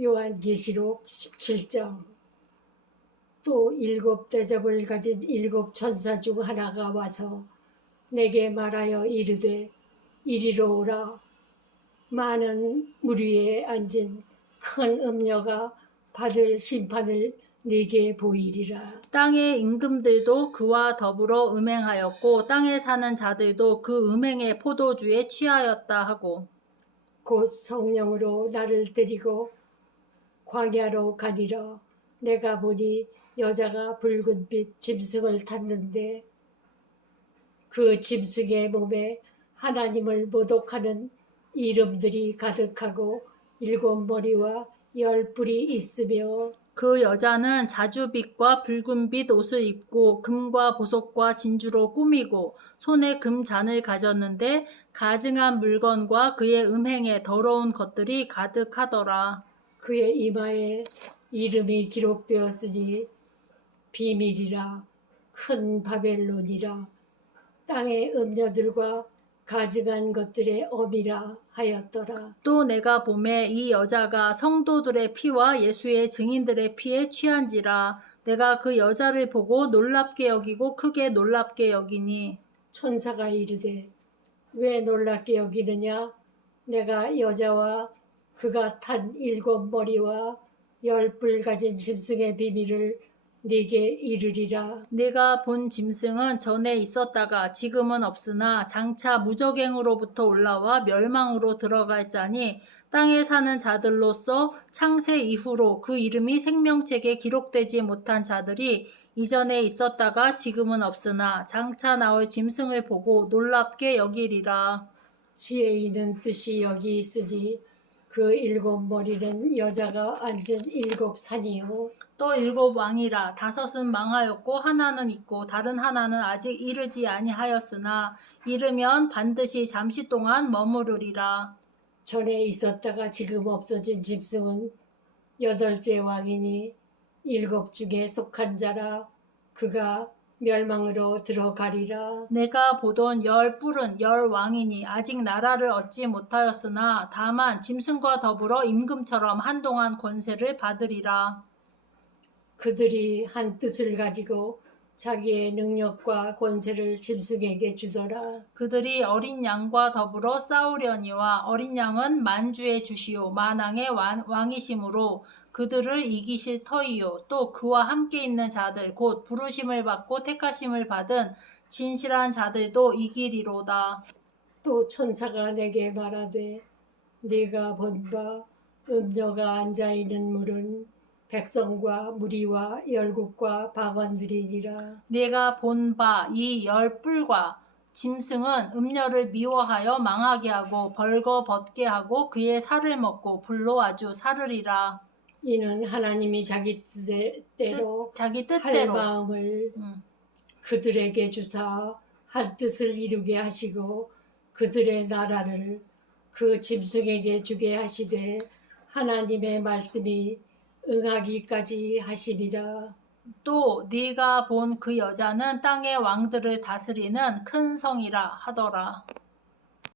요한계시록 17장 또 일곱 대접을 가진 일곱 천사 중 하나가 와서 내게 말하여 이르되 이리로 오라 많은 무리에 앉은 큰 음녀가 받을 심판을 네게 보이리라. 땅의 임금들도 그와 더불어 음행하였고 땅에 사는 자들도 그 음행의 포도주에 취하였다 하고 곧 성령으로 나를 데리고 광야로 가리러 내가 보니 여자가 붉은빛 짐승을 탔는데 그 짐승의 몸에 하나님을 모독하는 이름들이 가득하고 일곱 머리와 열 뿔이 있으며 그 여자는 자주빛과 붉은빛 옷을 입고 금과 보석과 진주로 꾸미고 손에 금 잔을 가졌는데 가증한 물건과 그의 음행에 더러운 것들이 가득하더라. 그의 이마에 이름이 기록되었으니 비밀이라 큰 바벨론이라 땅의 음녀들과 가증한 것들의 엄이라 하였더라. 또 내가 봄에 이 여자가 성도들의 피와 예수의 증인들의 피에 취한지라 내가 그 여자를 보고 놀랍게 여기고 크게 놀랍게 여기니 천사가 이르되 왜 놀랍게 여기느냐 내가 여자와 그가 탄 일곱 머리와 열뿔 가진 짐승의 비밀을 네게 이르리라. 내가 본 짐승은 전에 있었다가 지금은 없으나 장차 무적행으로부터 올라와 멸망으로 들어갈 자니 땅에 사는 자들로서 창세 이후로 그 이름이 생명책에 기록되지 못한 자들이 이전에 있었다가 지금은 없으나 장차 나올 짐승을 보고 놀랍게 여기리라. 지혜 있는 뜻이 여기 있으니 그 일곱 머리는 여자가 앉은 일곱 산이요 또 일곱 왕이라 다섯은 망하였고 하나는 있고 다른 하나는 아직 이르지 아니하였으나 이르면 반드시 잠시 동안 머무르리라 전에 있었다가 지금 없어진 짐승은 여덟째 왕이니 일곱 중에 속한 자라 그가 멸망으로 들어가리라. 내가 보던 열 뿔은 열 왕이니 아직 나라를 얻지 못하였으나 다만 짐승과 더불어 임금처럼 한동안 권세를 받으리라. 그들이 한 뜻을 가지고 자기의 능력과 권세를 짐승에게 주더라. 그들이 어린 양과 더불어 싸우려니와 어린 양은 만주의 주시오 만왕의 왕, 왕이심으로 그들을 이기실 터이요 또 그와 함께 있는 자들 곧 부르심을 받고 택하심을 받은 진실한 자들도 이기리로다. 또 천사가 내게 말하되 네가 본 바 음녀가 앉아 있는 물은 백성과 무리와 열국과 방언들이니라 내가 본 바 이 열뿔과 짐승은 음녀를 미워하여 망하게 하고 벌거벗게 하고 그의 살을 먹고 불로 아주 살으리라. 이는 하나님이 자기 뜻대로 자기 뜻대로 할 마음을 음. 그들에게 주사 할 뜻을 이루게 하시고 그들의 나라를 그 짐승에게 주게 하시되 하나님의 말씀이 응하기까지 하십니다또 네가 본 그 여자는 땅의 왕들을 다스리는 큰 성이라 하더라.